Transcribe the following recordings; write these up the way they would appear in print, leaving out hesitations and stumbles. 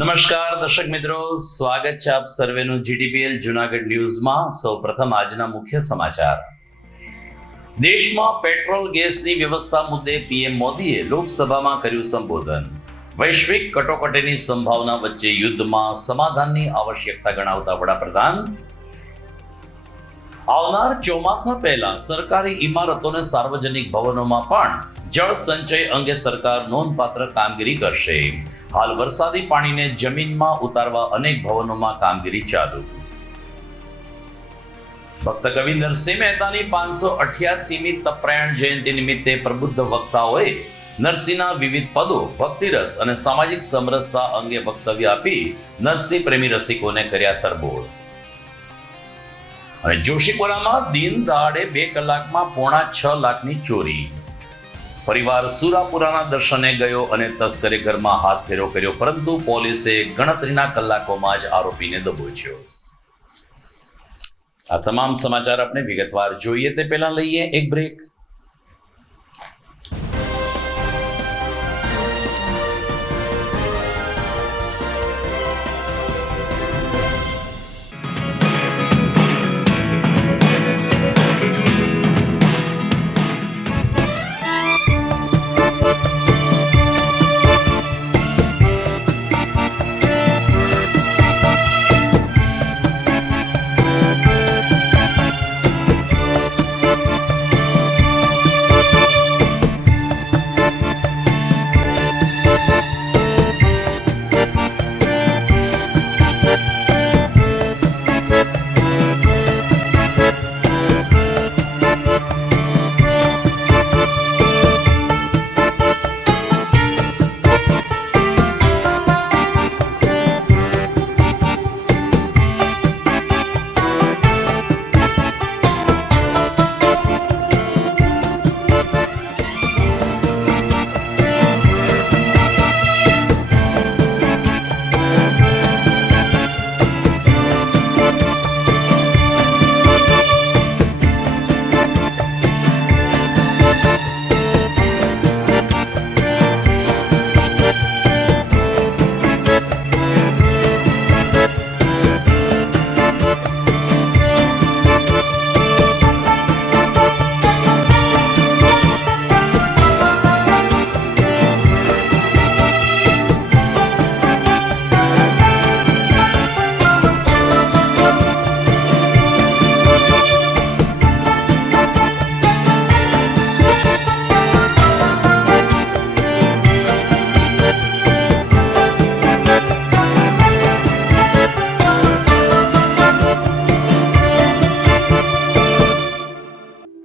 નમસ્કાર દર્શક મિત્રો, સ્વાગત છે આપ સર્વેનું જીટીપીએલ જૂનાગઢ ન્યૂઝમાં। સૌપ્રથમ આજના મુખ્ય સમાચાર। દેશમાં પેટ્રોલ ગેસની વ્યવસ્થા મુદ્દે પીએમ મોદીએ લોકસભામાં કર્યું સંબોધન। વૈશ્વિક કટોકટીની સંભાવના વચ્ચે યુદ્ધમાં સમાધાનની આવશ્યકતા ગણાવતા વડાપ્રધાન આવનાર ચોમાસા પહેલા સરકારી ઇમારતોને સાર્વજનિક ભવનોમાં પણ જળ સંચય અંગે સરકાર નોંધપાત્ર કામગીરી કરશે। હાલ વરસાદી પાણીને જમીનમાં ઉતારવા અનેક ભવનોમાં કામગીરી ચાલુ। ભક્ત કવિ નરસિંહ મહેતાની 588મી તપપ્રયાણ જયંતિ નિમિત્તે પ્રબુદ્ધ વક્તાઓએ નરસિંહના વિવિધ પદો, ભક્તિરસ અને સામાજિક સમરસતા અંગે વક્તવ્ય આપી નરસિંહ પ્રેમી રસિકોને કર્યા તરબોળ। અને જોશીપુરામાં દિન દહાડે 2 કલાકમાં 6.5 લાખની ચોરી। પરિવાર સુરાપુરાના દર્શને ગયો અને તસ્કરે ઘરમાં હાથ ફેરો કર્યો, પરંતુ પોલીસે ગણતરીના કલાકોમાં જ આરોપીને દબોચ્યો। આ તમામ સમાચાર આપણે વિગતવાર જોઈએ તે પહેલા લઈએ એક break.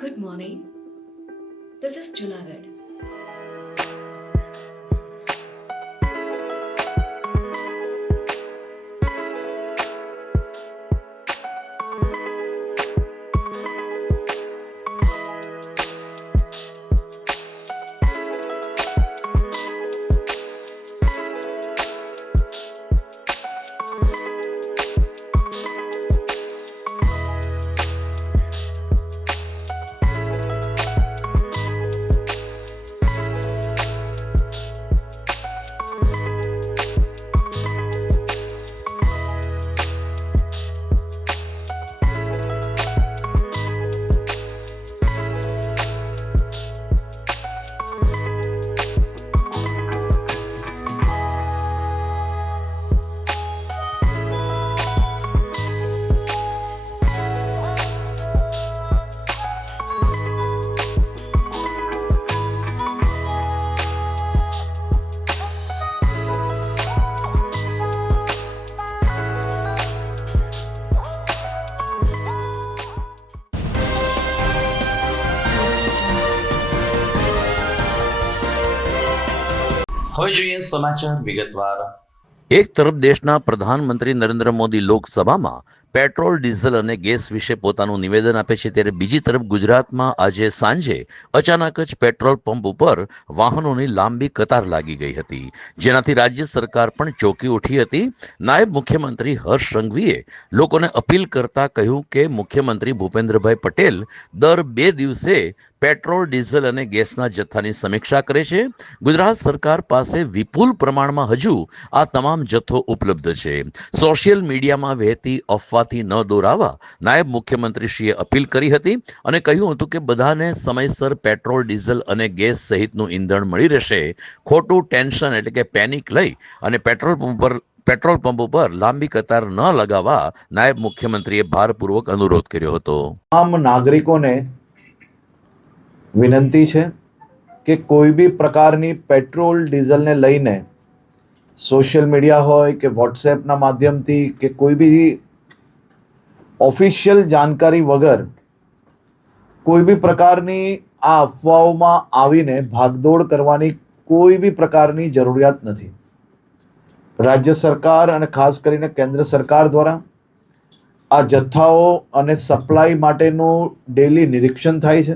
Good morning. This is Junagadh. હવે જોઈએ સમાચાર વિગતવાર। એક તરફ દેશના પ્રધાનમંત્રી નરેન્દ્ર મોદી લોકસભામાં પેટ્રોલ ડીઝલ અને ગેસ વિશે પોતાનું નિવેદન આપે છે, ત્યારે બીજી તરફ ગુજરાતમાં આજે સાંજે અચાનક જ પેટ્રોલ પંપ ઉપર વાહનોની લાંબી કતાર લાગી ગઈ હતી, જેનાથી રાજ્ય સરકાર પણ ચોંકી ઉઠી હતી. નાયબ મુખ્યમંત્રી હર્ષ સંઘવીએ લોકોને અપીલ કરતા કહ્યું કે મુખ્યમંત્રી ભૂપેન્દ્રભાઈ પટેલ દર 2 દિવસે પેટ્રોલ ડીઝલ અને ગેસના જથ્થાની સમીક્ષા કરે છે. ગુજરાત સરકાર પાસે વિપુલ પ્રમાણમાં હજુ આ તમામ જથ્થો ઉપલબ્ધ છે. સોશિયલ મીડિયામાં વહેતી અફવાથી ન દોરાવા નાયબ મુખ્યમંત્રીશ્રીએ અપીલ કરી હતી અને કહ્યું હતું કે બધાને સમયસર પેટ્રોલ ડીઝલ અને ગેસ સહિતનું ઈંધણ મળી રહેશે. ખોટું ટેન્શન એટલે કે પેનિક લઈ અને પેટ્રોલ પંપ ઉપર લાંબી કતાર ન લગાવવા નાયબ મુખ્યમંત્રીએ ભારપૂર્વક અનુરોધ કર્યો હતો. આમ નાગરિકોને વિનંતી છે કે કોઈ બી પ્રકારની પેટ્રોલ ડીઝલને લઈને સોશિયલ મીડિયા હોય કે વોટ્સએપના માધ્યમથી કે કોઈ બી ઓફિશિયલ જાણકારી વગર કોઈ બી પ્રકારની આ અફવાઓમાં આવીને ભાગદોડ કરવાની કોઈ બી પ્રકારની જરૂરિયાત નથી. રાજ્ય સરકાર અને ખાસ કરીને કેન્દ્ર સરકાર દ્વારા આ જથ્થાઓ અને સપ્લાય માટેનું ડેલી નિરીક્ષણ થાય છે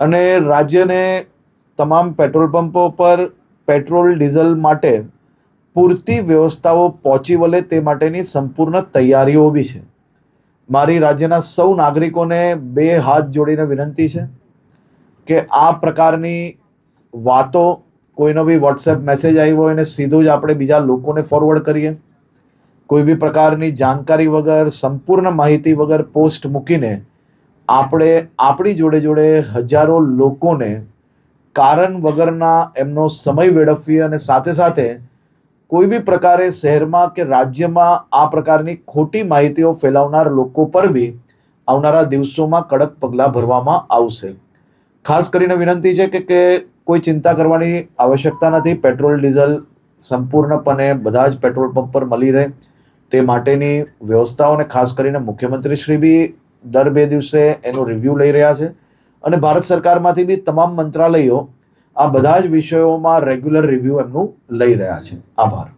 અને રાજ્યને તમામ પેટ્રોલ પંપો પર પેટ્રોલ ડીઝલ માટે પૂરતી વ્યવસ્થાઓ પહોંચી વળે તે માટેની સંપૂર્ણ તૈયારીઓ બી છે. મારી રાજ્યના સૌ નાગરિકોને 2 હાથ જોડીને વિનંતી છે કે આ પ્રકારની વાતો કોઈનો બી વોટ્સએપ મેસેજ આવ્યો હોય ને સીધું જ આપણે બીજા લોકોને ફોરવર્ડ કરીએ. કોઈ બી પ્રકારની જાણકારી વગર સંપૂર્ણ માહિતી વગર પોસ્ટ મૂકીને આપણે આપણી જોડે જોડે હજારો લોકોને કારણ વગરના એમનો સમય વેડફીએ અને સાથે સાથે કોઈ બી પ્રકારે શહેરમાં કે રાજ્યમાં આ પ્રકારની ખોટી માહિતીઓ ફેલાવનાર લોકો પર બી આવનારા દિવસોમાં કડક પગલાં ભરવામાં આવશે. ખાસ કરીને વિનંતી છે કે કોઈ ચિંતા કરવાની આવશ્યકતા નથી. પેટ્રોલ ડીઝલ સંપૂર્ણપણે બધા જ પેટ્રોલ પંપ પર મળી રહે તે માટેની વ્યવસ્થાઓ અને ખાસ કરીને મુખ્યમંત્રી શ્રી બી દર 2 દિવસે એનો રિવ્યૂ લઈ રહ્યા છે અને ભારત સરકારમાંથી બી તમામ મંત્રાલયો આ બધા જ વિષયોમાં રેગ્યુલર રિવ્યૂ એમનું લઈ રહ્યા છે. આભાર.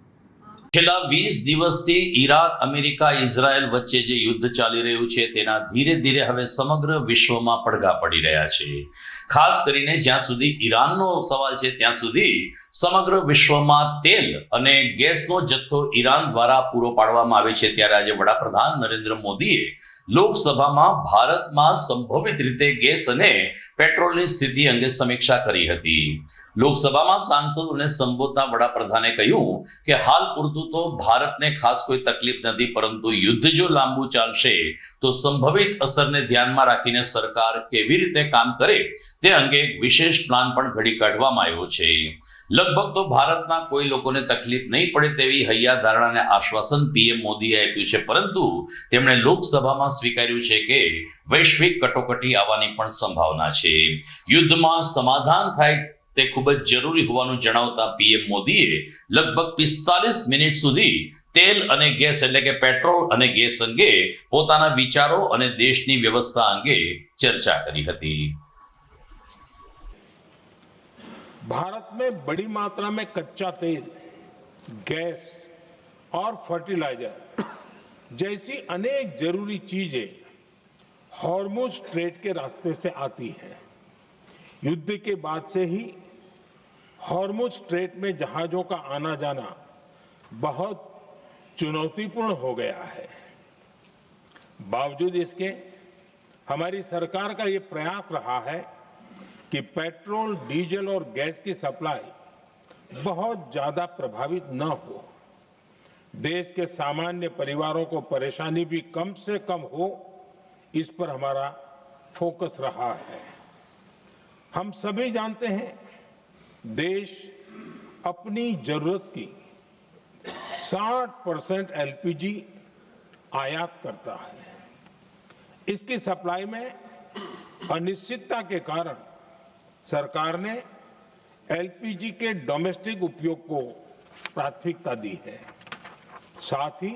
છેલ્લા 20 દિવસથી ઈરાક, અમેરિકા, ઇઝરાયલ વચ્ચે જે યુદ્ધ ચાલી રહ્યું છે તેના ધીરે ધીરે હવે સમગ્ર વિશ્વમાં પડઘા પડી રહ્યા છે. ખાસ કરીને જ્યાં સુધી ઈરાનનો સવાલ છે ત્યાં સુધી સમગ્ર વિશ્વમાં તેલ અને ગેસનો જથ્થો ઈરાન દ્વારા પૂરો પાડવામાં આવે છે. ત્યારે આજે વડાપ્રધાન નરેન્દ્ર મોદીએ લોકસભામાં ભારતમાં સંભવિત રીતે ગેસ અને પેટ્રોલની સ્થિતિ અંગે સમીક્ષા કરી હતી. લોકસભામાં સાંસદોને સંબોધતા વડાપ્રધાને કહ્યું કે હાલ પૂરતું તો ભારતને ખાસ કોઈ તકલીફ નથી, પરંતુ યુદ્ધ જો લાંબુ ચાલશે તો સંભવિત અસરને ધ્યાનમાં રાખીને સરકાર કેવી રીતે કામ કરે તે અંગે એક વિશેષ પ્લાન પણ ઘડી કાઢવામાં આવ્યો છે. લગભગ તો ભારતના કોઈ લોકોને તકલીફ નહીં પડે તેવી હૈયા ધારણાને આશ્વાસન પીએમ મોદીએ આપ્યું છે, પરંતુ તેમણે લોકસભામાં સ્વીકાર્યું છે કે વૈશ્વિક કટોકટી આવવાની પણ સંભાવના છે. યુદ્ધમાં સમાધાન થાય તે ખૂબ જ જરૂરી હોવાનું જણાવતા પીએમ મોદીએ લગભગ 45 મિનિટ સુધી તેલ અને ગેસ એટલે કે પેટ્રોલ અને ગેસ અંગે પોતાના વિચારો અને દેશની વ્યવસ્થા અંગે ચર્ચા કરી હતી. भारत में बड़ी मात्रा में कच्चा तेल, गैस और फर्टिलाइजर जैसी अनेक जरूरी चीजें हॉर्मुज स्ट्रेट के रास्ते से आती हैं. युद्ध के बाद से ही हॉर्मुज स्ट्रेट में जहाजों का आना जाना बहुत चुनौतीपूर्ण हो गया है. बावजूद इसके हमारी सरकार का ये प्रयास रहा है कि पेट्रोल, डीजल और गैस की सप्लाई बहुत ज्यादा प्रभावित न हो. देश के सामान्य परिवारों को परेशानी भी कम से कम हो, इस पर हमारा फोकस रहा है. हम सभी जानते हैं देश अपनी जरूरत की 60% एलपीजी आयात करता है. इसकी सप्लाई में अनिश्चितता के कारण सरकार ने एलपीजी के डोमेस्टिक उपयोग को प्राथमिकता दी है. साथ ही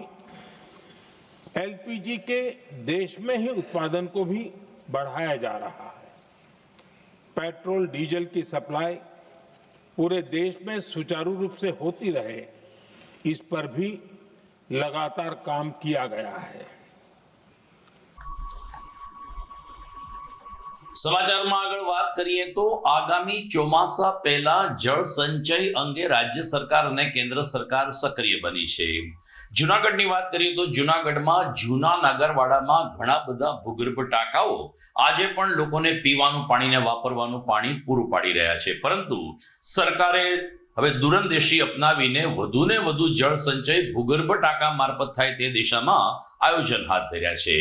एलपीजी के देश में ही उत्पादन को भी बढ़ाया जा रहा है. पेट्रोल, डीजल की सप्लाई पूरे देश में सुचारू रूप से होती रहे, इस पर भी लगातार काम किया गया है. સમાચારમાં આગળ વાત કરીએ તો આગામી ચોમાસા પહેલા જળ સંચય અંગે રાજ્ય સરકાર અને કેન્દ્ર સરકાર સક્રિય બની છે. જુનાગઢની વાત કરીએ તો જુનાગઢમાં જૂના નાગરવાડામાં ઘણા બધા ભૂગર્ભ ટાંકાઓ આજે પણ લોકોને પીવાનું પાણીને વાપરવાનું પાણી પૂરું પાડી રહ્યા છે, પરંતુ સરકારે હવે દૂરંદેશી અપનાવીને વધુને વધુ જળ સંચય ભૂગર્ભ ટાંકા મારફત થાય તે દિશામાં આયોજન હાથ ધર્યા છે.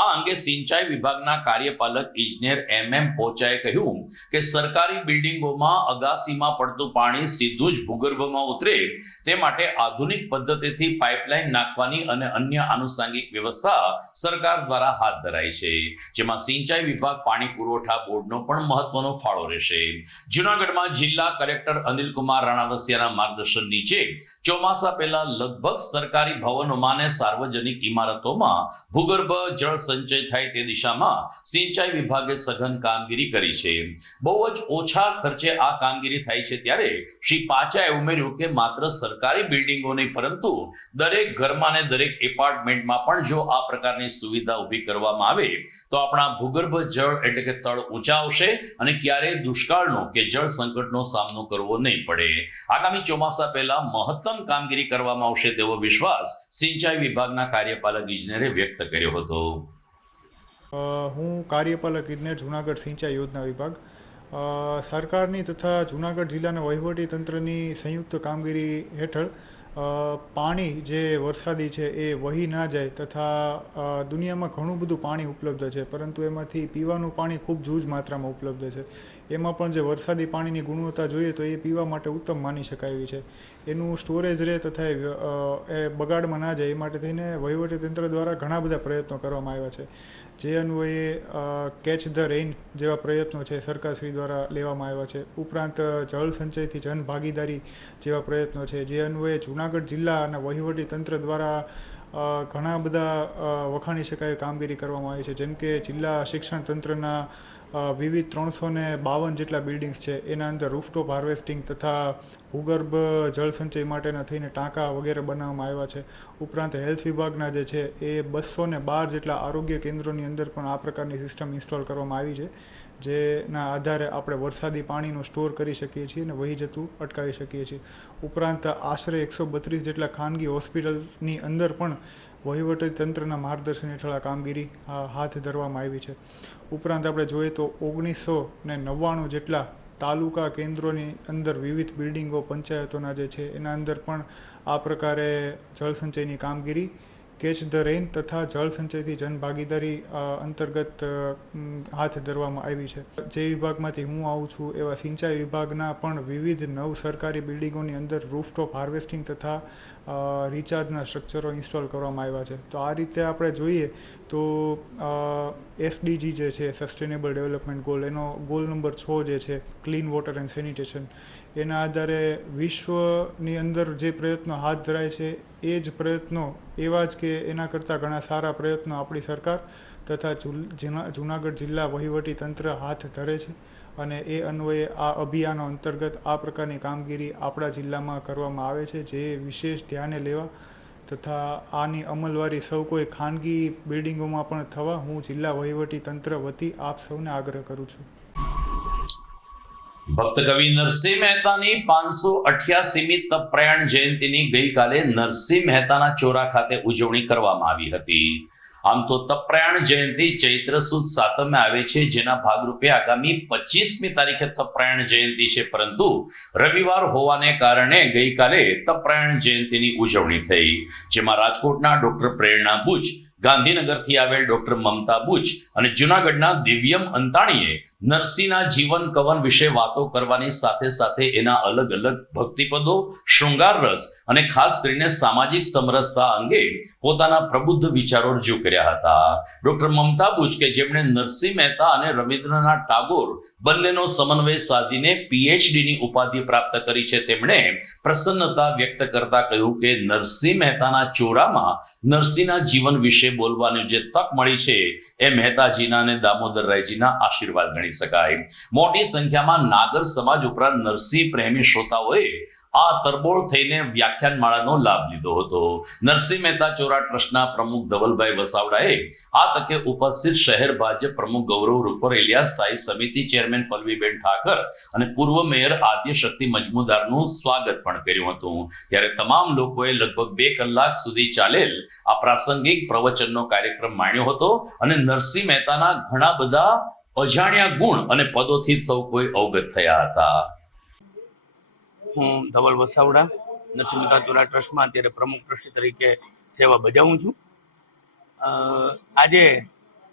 આ અંગે સિંચાઈ વિભાગના કાર્યપાલક ઇજનેર MM પોચાએ કહ્યું કે સરકારી બિલ્ડિંગોમાં અગાસીમાં પડતું પાણી સીધું જ ભૂગર્ભમાં ઉતરે તે માટે આધુનિક પદ્ધતિથી પાઇપલાઇન નાખવાની અને અન્ય આનુષંગિક વ્યવસ્થા સરકાર દ્વારા હાથ ધરાઈ છે, જેમાં સિંચાઈ વિભાગ પાણી પુરવઠા બોર્ડનો પણ મહત્વનો ફાળો રહેશે. જૂનાગઢમાં જિલ્લા કલેક્ટર અનિલ કુમાર રાણાવસિયાના માર્ગદર્શન નીચે ચોમાસા પહેલા લગભગ સરકારી ભવનોમાં અને સાર્વજનિક ઇમારતોમાં ભૂગર્ભ જળ સંચય થાય તે દિશામાં સિંચાઈ વિભાગે સઘન કામગીરી કરી છે. બહુ જ ઓછા ખર્ચે આ કામગીરી થાય છે, ત્યારે શ્રી પાચાએ ઉમેર્યું કે માત્ર સરકારી બિલ્ડિંગો નહીં પરંતુ દરેક ઘરમાં અને દરેક એપાર્ટમેન્ટમાં પણ જો આ પ્રકારની સુવિધા ઊભી કરવામાં આવે તો આપણા ભૂગર્ભ જળ એટલે કે તળ ઊંચા આવશે અને ક્યારેય દુષ્કાળનો કે જળ સંકટનો સામનો કરવો નહીં પડે. આગામી ચોમાસા પહેલા મહત્તમ કામગીરી કરવામાં આવશે તેવો વિશ્વાસ સિંચાઈ વિભાગના કાર્યપાલક ઇજનેરે વ્યક્ત કર્યો હતો. હું કાર્યપાલક ઇજનેર જૂનાગઢ સિંચાઈ યોજના વિભાગ. સરકારની તથા જૂનાગઢ જિલ્લાના વહીવટી તંત્રની સંયુક્ત કામગીરી હેઠળ પાણી જે વરસાદી છે એ વહી ના જાય તથા દુનિયામાં ઘણું બધું પાણી ઉપલબ્ધ છે, પરંતુ એમાંથી પીવાનું પાણી ખૂબ જૂજ માત્રામાં ઉપલબ્ધ છે. એમાં પણ જે વરસાદી પાણીની ગુણવત્તા જોઈએ તો એ પીવા માટે ઉત્તમ માની શકાય એવી છે. એનું સ્ટોરેજ રહે તથા એ બગાડમાં ના જાય એ માટે થઈને વહીવટી તંત્ર દ્વારા ઘણા બધા પ્રયત્નો કરવામાં આવ્યા છે. જે અન્વયે કેચ ધ રેઇન જેવા પ્રયત્નો છે સરકારશ્રી દ્વારા લેવામાં આવ્યા છે. ઉપરાંત જળ સંચયથી જન ભાગીદારી જેવા પ્રયત્નો છે, જે અન્વયે જૂનાગઢ જિલ્લા અને વહીવટી તંત્ર દ્વારા ઘણા બધા વખાણી શકાય કામગીરી કરવામાં આવી છે. જેમ કે જિલ્લા શિક્ષણ તંત્રના વિવિધ 352 જેટલા બિલ્ડિંગ્સ છે, એના અંદર રૂફટોપ હાર્વેસ્ટિંગ તથા ભૂગર્ભ જળ સંચય માટેના થઈને ટાંકા વગેરે બનાવવામાં આવ્યા છે. ઉપરાંત હેલ્થ વિભાગના જે છે એ 212 જેટલા આરોગ્ય કેન્દ્રોની અંદર પણ આ પ્રકારની સિસ્ટમ ઇન્સ્ટોલ કરવામાં આવી છે, જેના આધારે આપણે વરસાદી પાણીનો સ્ટોર કરી શકીએ છીએ અને વહી જતું અટકાવી શકીએ છીએ. ઉપરાંત આશરે 132 જેટલા ખાનગી હોસ્પિટલની અંદર પણ વહીવટી તંત્રના માર્ગદર્શન હેઠળ આ કામગીરી હાથ ધરવામાં આવી છે. ઉપરાંત આપણે જોઈએ તો 1999 જેટલા તાલુકા કેન્દ્રોની અંદર વિવિધ બિલ્ડિંગો પંચાયતોના જે છે એના અંદર પણ આ પ્રકારે જળ સંચયની કામગીરી કેચ ધ રેઇન તથા જળ સંચયથી જનભાગીદારી અંતર્ગત હાથ ધરવામાં આવી છે. જે વિભાગમાંથી હું આવું છું એવા સિંચાઈ વિભાગના પણ વિવિધ નવ સરકારી બિલ્ડિંગોની અંદર રૂફટોપ હાર્વેસ્ટિંગ તથા રિચાર્જના સ્ટ્રક્ચરો ઇન્સ્ટોલ કરવામાં આવ્યા છે. તો આ રીતે આપણે જોઈએ તો SDG જે છે સસ્ટેનેબલ ડેવલપમેન્ટ ગોલ, એનો ગોલ નંબર 6 જે છે ક્લીન વોટર એન્ડ સેનિટેશન, એના આધારે વિશ્વની અંદર જે પ્રયત્નો હાથ ધરાય છે એ જ પ્રયત્નો એવા જ કે એના કરતાં ઘણા સારા પ્રયત્નો આપણી સરકાર તથા જૂનાગઢ જિલ્લા વહીવટી તંત્ર હાથ ધરે છે અને એ અન્વયે આ અભિયાનો અંતર્ગત આ પ્રકારની કામગીરી આપણા જિલ્લામાં કરવામાં આવે છે, જે વિશેષ ધ્યાને લેવા તથા આની અમલવારી સૌ કોઈ ખાનગી બિલ્ડિંગોમાં પણ થવા હું જિલ્લા વહીવટી તંત્ર વતી આપ સૌને આગ્રહ કરું છું. ભક્ત કવિ નરસિંહ મહેતાની 588મી તપપ્રયાણ જયંતિની ગઈકાલે નરસિંહ મહેતાના ચોરા ખાતે ઉજવણી કરવામાં આવી હતી. આમ તો તપપ્રયાણ જયંતિ ચૈત્ર સુદ સાતમે આવે છે, જેના ભાગરૂપે આગામી 25મી તારીખે તપપ્રયાણ જયંતિ છે, પરંતુ રવિવાર હોવાને કારણે ગઈકાલે તપપ્રયાણ જયંતિની ઉજવણી થઈ, જેમાં રાજકોટના ડોક્ટર પ્રેરણા બુચ, ગાંધીનગરથી આવેલ ડોક્ટર મમતા બુચ અને જૂનાગઢના દિવ્યમ અંતાણીએ નરસિંહના જીવન કવન વિશે વાતો કરવાની સાથે સાથે એના અલગ અલગ ભક્તિપદો, શૃંગાર રસ અને ખાસ કરીને સામાજિક સમરસતા અંગે પોતાના પ્રબુદ્ધ વિચારો રજૂ કર્યા હતા. ડોક્ટર મમતા બુચ કે જેમણે નરસિંહ મહેતા અને રવિન્દ્રનાથ ટાગોર બંનેનો સમન્વય સાધીને PhDની ઉપાધિ પ્રાપ્ત કરી છે, તેમણે પ્રસન્નતા વ્યક્ત કરતા કહ્યું કે નરસિંહ મહેતાના ચોરામાં નરસિંહના જીવન વિશે બોલવાની જે તક મળી છે એ મહેતાજીના અને દામોદરરાયજીના આશીર્વાદ ગણી શકાય. મોટી સંખ્યામાં નાગર સમાજ ઉપરાંત નરસિંહ પ્રેમી શ્રોતાઓએ આ તરબોળ થઈને વ્યાખ્યાનમાળાનો લાભ લીધો હતો. નરસિંહ મહેતા ચોરા ટ્રસ્ટના પ્રમુખ ધવલભાઈ વસાવડાએ આ તકે ઉપસ્થિત શહેર ભાજપ પ્રમુખ ગૌરવ રૂપરેલિયા, સ્થાયી સમિતિ ચેરમેન પલ્લવીબેન ઠાકર અને પૂર્વ મેયર આદ્યશક્તિ મજમુદારનું સ્વાગત પણ કર્યું હતું. ત્યારે તમામ લોકોએ લગભગ 2 કલાક સુધી ચાલેલ આ પ્રાસંગિક પ્રવચનનો કાર્યક્રમ માણ્યો હતો અને નરસિંહ મહેતાના ઘણા બધા અજાણ્યા ગુણ અને પદોથી સૌ કોઈ અવગત થયા હતા. હું ધવલ વસાવડા નરસિંહ મહેતા ચોરા ટ્રસ્ટમાં અત્યારે પ્રમુખ ટ્રસ્ટી તરીકે સેવા બજાવું છું. આજે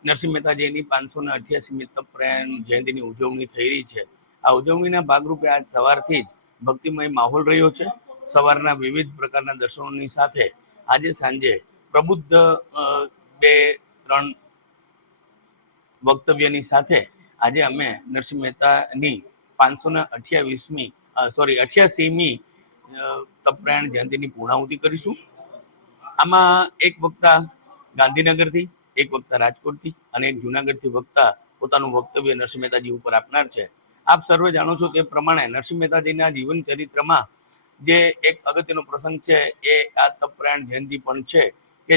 નરસિંહ મહેતાજીની 588મી તપપ્રયાણ જયંતિની ઉજવણી થઈ રહી છે. આ ઉજવણીના ભાગરૂપે આજ સવારથી જ ભક્તિમય માહોલ રહ્યો છે. સવારના વિવિધ પ્રકારના દર્શનોની સાથે આજે સાંજે પ્રબુદ્ધ 2-3 વક્તવ્યની સાથે આજે અમે નરસિંહ મહેતાની 88મી તપપ્રયાણ જયંતિની પૂર્ણાહુતિ કરીશું. આમાં એક વક્તા ગાંધીનગરથી, એક વક્તા રાજકોટથી અને એક જુનાગઢથી વક્તા પોતાનું વક્તવ્ય નરસિંહ મહેતાજી ઉપર આપનાર છે. આપ સર્વે જાણો છો તે પ્રમાણે નરસિંહ મહેતાજીના જીવન ચરિત્રમાં જે એક અગત્યનો પ્રસંગ છે એ આ તપપ્રયાણ જયંતિ પણ છે કે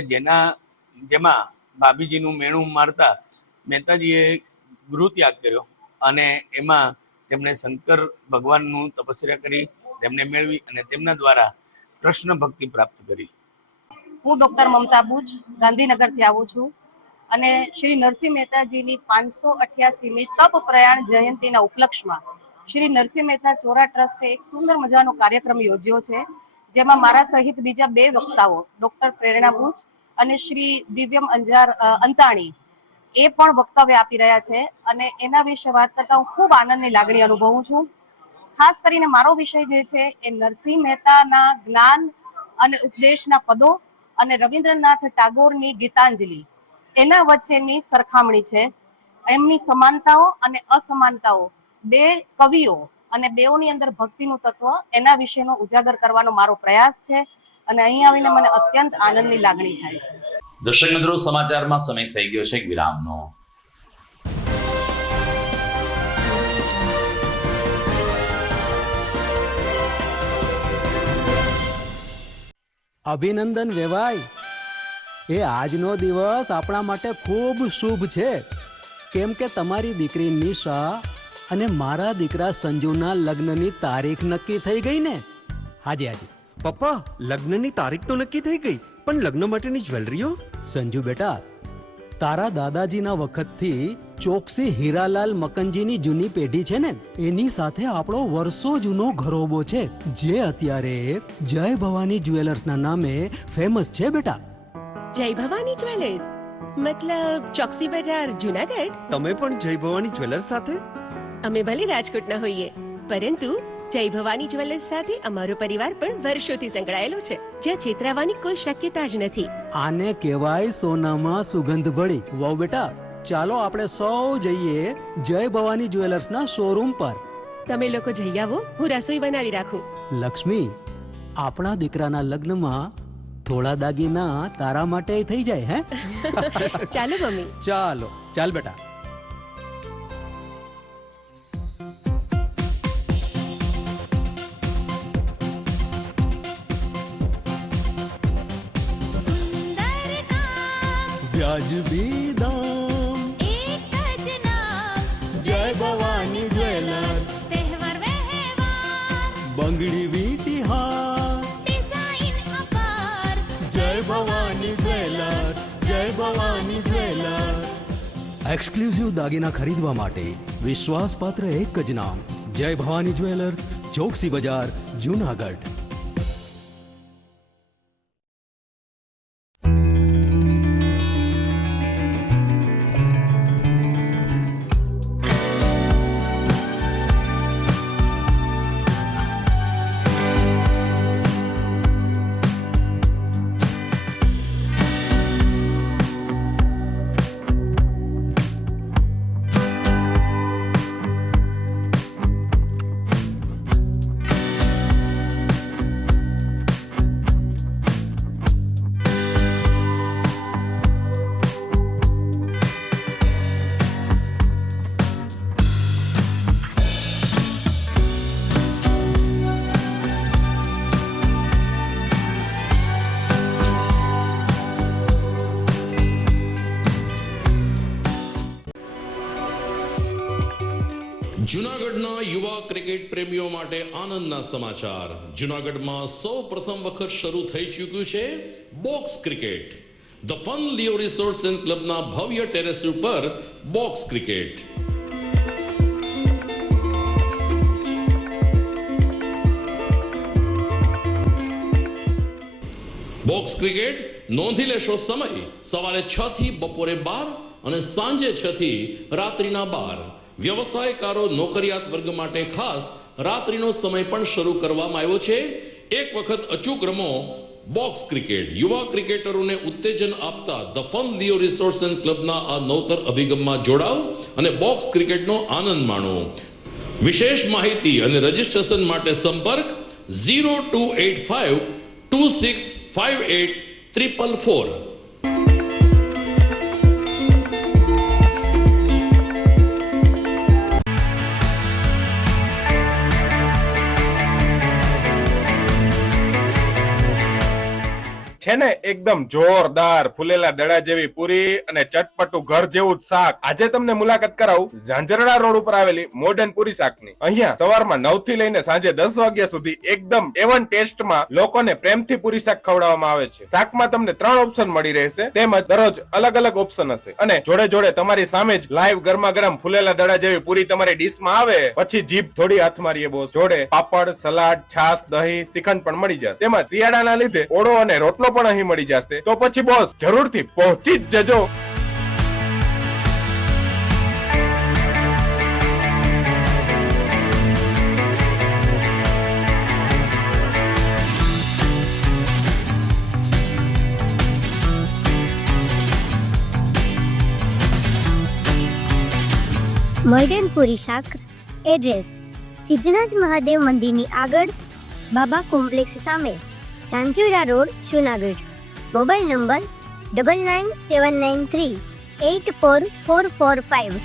જેમાં ભાભીજીનું મેણું મારતા મહેતાજીએ ગૃહ ત્યાગ કર્યો અને એમાં તેમણે શંકર ભગવાનનું તપસ્યા કરી, તેમને મેળવી અને તેમના દ્વારા કૃષ્ણ ભક્તિ પ્રાપ્ત કરી. હું ડૉક્ટર મમતા બુચ ગાંધીનગરથી આવું છું અને શ્રી નરસિંહ મહેતાજીની 588મી તપ પ્રયાણ જયંતિના ઉપલક્ષમાં શ્રી નરસિંહ મહેતા ચોરા ટ્રસ્ટે એક સુંદર મજાનો કાર્યક્રમ યોજ્યો છે, જેમાં મારા સહિત બીજા 2 વક્તાઓ ડૉક્ટર પ્રેરણા બુચ અને શ્રી દિવ્યમ અંતાણી એ પણ વક્તવ્ય આપી રહ્યા છે અને એના વિશે વાત કરતા હું ખૂબ આનંદની લાગણી અનુભવું છું. ખાસ કરીને મારો વિષય જે છે એ નરસિંહ મહેતાના જ્ઞાન અને ઉપદેશના પદો અને રવિન્દ્રનાથ ટાગોરની ગીતાંજલિ એના વચ્ચેની સરખામણી છે. એમની સમાનતાઓ અને અસમાનતાઓ, 2 કવિઓ અને બેઓની અંદર ભક્તિનું તત્વ એના વિશેનો ઉજાગર કરવાનો મારો પ્રયાસ છે અને અહીં આવીને મને અત્યંત આનંદની લાગણી થાય છે. દર્શક મિત્રો, સમાચારમાં સમય થઈ ગયો છે એક વિરામનો. અભિનંદન વેવાઈ, એ આજનો દિવસ આપણા માટે ખૂબ શુભ છે, કેમ કે તમારી દીકરી નિશા અને મારા દીકરા સંજુના લગ્નની તારીખ નક્કી થઈ ગઈ ને. હાજી હાજી પપ્પા, લગ્નની તારીખ તો નક્કી થઈ ગઈ, પણ લગ્ન માટેની જ્વેલરીઓ? સંજુ બેટા, તારા દાદાજીના વખતથી ચોકસી હીરાલાલ મકનજીની જૂની પેઢી છે ને, એની સાથે આપણો વર્ષો જૂનો ઘરોબો છે, જે અત્યારે જય ભવાની જ્વેલર્સના નામે ફેમસ છે બેટા. જય ભવાની જ્વેલર્સ મતલબ ચોકસી બજાર, જુનાગઢ? તમે પણ જય ભવાની જ્વેલર્સ સાથે? અમે ભલે રાજકોટના હોઈએ, પરંતુ જય ભવાની જ્વેલર્સ સાથે અમારો પરિવાર પણ વર્ષોથી સંકળાયેલો છે, જ્યાં છેતરાવાની કોઈ શક્યતા જ નથી. આને કહેવાય સોનામાં સુગંધ ભળી. વાવ બેટા, ચાલો આપણે સૌ જઈએ જય ભવાની જ્વેલર્સના શોરૂમ પર. તમે લોકો જઈ આવો, હું રસોઈ બનાવી રાખું. લક્ષ્મી, આપણા દીકરાના લગ્નમાં થોડા દાગીના તારા માટે થઈ જાય હે? ચાલો મમ્મી. ચાલો ચાલ બેટા. વ્યાજબી દામ, એક જ નામ, જય ભવાની જ્વેલર્સ. તહેવાર વ્યવહાર, બંગડી વીટી હાર, ડિઝાઇન અપાર, જય ભવાની જ્વેલર્સ, જય ભવાની જ્વેલર્સ. એક્સક્લુઝિવ દાગીના ખરીદવા માટે વિશ્વાસપાત્ર એક જ નામ, જય ભવાની જ્વેલર્સ, ચોકસી બજાર, જુનાગઢ. યુવા ક્રિકેટ પ્રેમીઓ માટે આનંદના સમાચાર. જૂનાગઢમાં સૌ પ્રથમ વખત શરૂ થઈ ચૂક્યું છે box cricket. The Fun Leo Resorts and ક્લબના ભવ્ય ટેરેસ ઉપર બોક્સ ક્રિકેટ. બોક્સ ક્રિકેટ નોંધી લેશો સમય સવારે 6 થી બપોરે 12 અને સાંજે 6 થી રાત્રિના 12. વ્યવસાયકારો નોકરિયાત વર્ગ માટે ખાસ રાત્રિનો સમય પણ શરૂ કરવામાં આવ્યો છે. એક વખત અચૂક રમો બોક્સ ક્રિકેટ. યુવા ક્રિકેટરોને ઉત્તેજન આપતા the Fun Leo Resorts and ક્લબના આ નવતર અભિગમમાં જોડાઓ અને બોક્સ ક્રિકેટનો આનંદ માણો. વિશેષ માહિતી અને રજીસ્ટ્રેશન માટે સંપર્ક 0285 2658 444. છે ને એકદમ જોરદાર ફૂલેલા દડા જેવી પૂરી અને ચટપટું ઘર જેવું જ શાક. આજે તમને મુલાકાત કરાવું ઝાંઝરડા રોડ ઉપર આવેલી મોડર્ન પૂરી શાકની. અહીંયા સવારમાં 9 થી લઈને સાંજે 10 વાગ્યા સુધી એકદમ એવન ટેસ્ટમાં લોકોને પ્રેમથી પૂરી શાક ખવડાવવામાં આવે છે. શાકમાં તમને 3 ઓપ્શન મળી રહેશે, તેમજ દરરોજ અલગ અલગ ઓપ્શન હશે અને જોડે જોડે તમારી સામે જ લાઈવ ગરમા ગરમ ફૂલેલા દડા જેવી પૂરી તમારી ડીશમાં આવે પછી જીભ થોડી હાથ મારીએ બોસ. જોડે પાપડ, સલાડ, છાશ, દહીં, શ્રીખંડ પણ મળી જશે. તેમજ શિયાળાના લીધે ઓળો અને રોટલો પણ અહીં મળી જશે. તો પછી બોસ જરૂરથી પહોંચી જ જજો. મોડર્ન પૂરી શાક. એડ્રેસ સિદ્ધનાથ મહાદેવ મંદિરની આગળ, બાબા કોમ્પ્લેક્સ સામે, Zanzarda road, Junagadh. Mobile number 9979384445.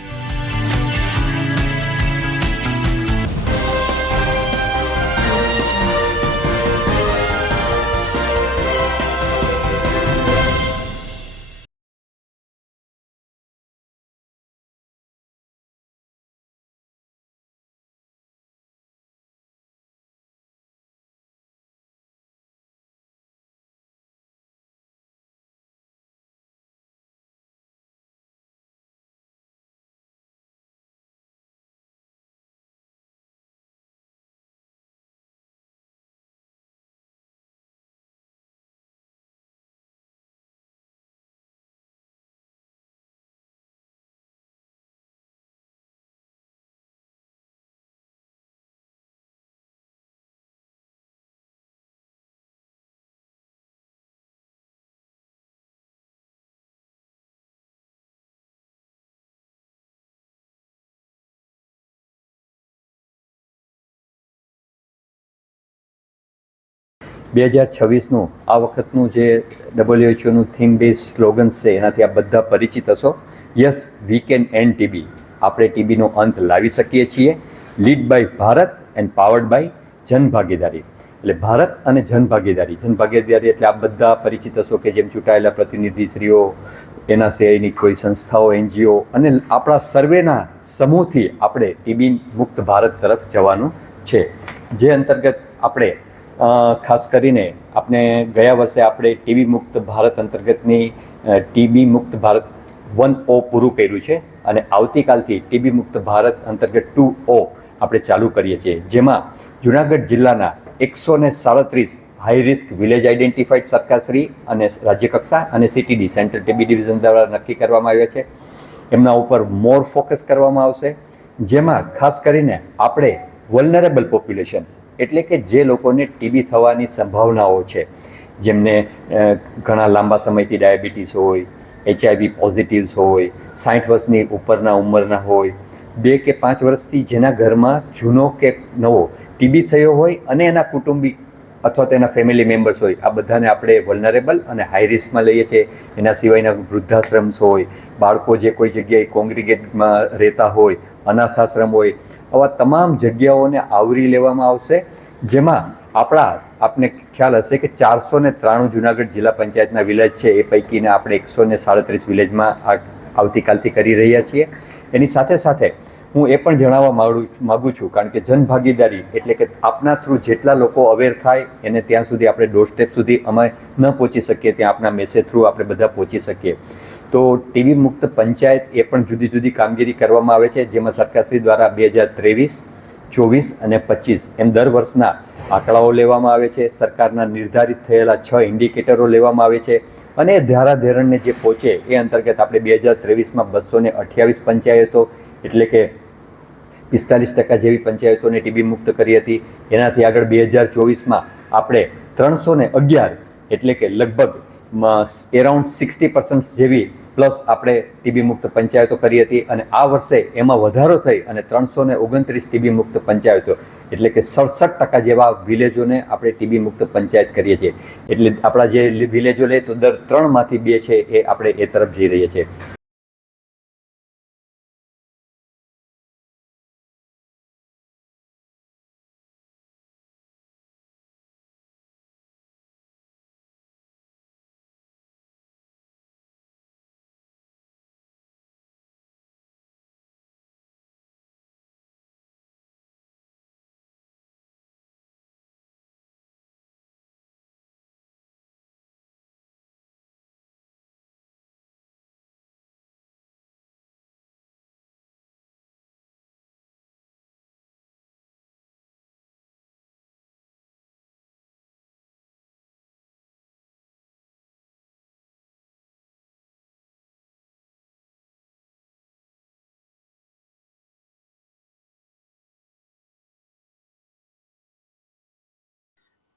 બે 2026નું આ વખતનું જે WHO થીમ બેઝ સ્લોગન્સ છે એનાથી આપ બધા પરિચિત હશો. Yes, we can end TB. આપણે ટીબીનો અંત લાવી શકીએ છીએ. Led by Bharat and powered by જનભાગીદારી. એટલે ભારત અને જનભાગીદારી એટલે આપ બધા પરિચિત હશો કે જેમ ચૂંટાયેલા પ્રતિનિધિશ્રીઓ, એના સિવાયની કોઈ સંસ્થાઓ, NGO અને આપણા સર્વેના સમૂહથી આપણે ટીબી મુક્ત ભારત તરફ જવાનું છે. જે અંતર્ગત આપણે ખાસ કરીને આપણે ગયા વર્ષે આપણે ટીબી મુક્ત ભારત અંતર્ગતની ટીબી મુક્ત ભારત 1O પૂરું કર્યું છે અને આવતીકાલથી ટીબી મુક્ત ભારત અંતર્ગત 2O આપણે ચાલુ કરીએ છીએ. જેમાં જૂનાગઢ જિલ્લાના 137 હાઈ રિસ્ક વિલેજ આઈડેન્ટિફાઈડ સરકારશ્રી અને રાજ્યકક્ષા અને CTD સેન્ટ્રલ ટીબી ડિવિઝન દ્વારા નક્કી કરવામાં આવ્યા છે. એમના ઉપર મોર ફોકસ કરવામાં આવશે. જેમાં ખાસ કરીને આપણે વલ્નરેબલ પોપ્યુલેશન્સ એટલે કે જે લોકોને ટીબી થવાની સંભાવનાઓ છે, જેમને ઘણા લાંબા સમયથી ડાયાબિટીસ હોય, HIV પોઝિટિવ્સ હોય, 60 વર્ષની ઉપરના ઉંમરના હોય, 2 કે 5 વર્ષથી જેના ઘરમાં જૂનો કે નવો ટીબી થયો હોય અને એના કુટુંબિક અથવા તો એના ફેમિલી મેમ્બર્સ હોય, આ બધાને આપણે વલ્નરેબલ અને હાઈ રિસ્કમાં લઈએ છીએ. એના સિવાયના વૃદ્ધાશ્રમ્સ હોય, બાળકો જે કોઈ જગ્યાએ કોંગ્રીગેટમાં રહેતા હોય, અનાથાશ્રમ હોય, આવા તમામ જગ્યાઓને આવરી લેવામાં આવશે. જેમાં આપને ખ્યાલ હશે કે 493 જૂનાગઢ જિલ્લા પંચાયતના વિલેજ છે, એ પૈકીને આપણે 137 વિલેજમાં આવતીકાલથી કરી રહ્યા છીએ. એની સાથે સાથે હું એ પણ જણાવવા માગું છું, કારણ કે જનભાગીદારી એટલે કે આપના થ્રુ જેટલા લોકો અવેર થાય એને ત્યાં સુધી આપણે ડોર સ્ટેપ સુધી અમે ન પહોંચી શકીએ ત્યાં આપના મેસેજ થ્રુ આપણે બધા પહોંચી શકીએ. તો ટીબી મુક્ત પંચાયત એ પણ જુદી જુદી કામગીરી કરવામાં આવે છે, જેમાં સરકારશ્રી દ્વારા 2023, 24 અને 25 એમ દર વર્ષના આંકડાઓ લેવામાં આવે છે. સરકારના નિર્ધારિત થયેલા 6 ઇન્ડિકેટરો લેવામાં આવે છે અને ધારાધોરણને જે પહોંચે એ અંતર્ગત આપણે 2023માં 228 પંચાયતો એટલે કે 45% જેવી પંચાયતોને ટીબી મુક્ત કરી હતી. એનાથી આગળ 2024માં આપણે 311 એટલે કે લગભગ એરાઉન્ડ 60% જેવી પ્લસ આપણે ટીબી મુક્ત પંચાયતો કરી હતી અને આ વર્ષે એમાં વધારો થઈ અને 329 ટીબી મુક્ત પંચાયતો એટલે કે 67% જેવા વિલેજોને આપણે ટીબી મુક્ત પંચાયત કરીએ છીએ. એટલે આપણા જે વિલેજો લે તો દર 3માંથી 2 છે એ આપણે એ તરફ જઈ રહ્યા છીએ.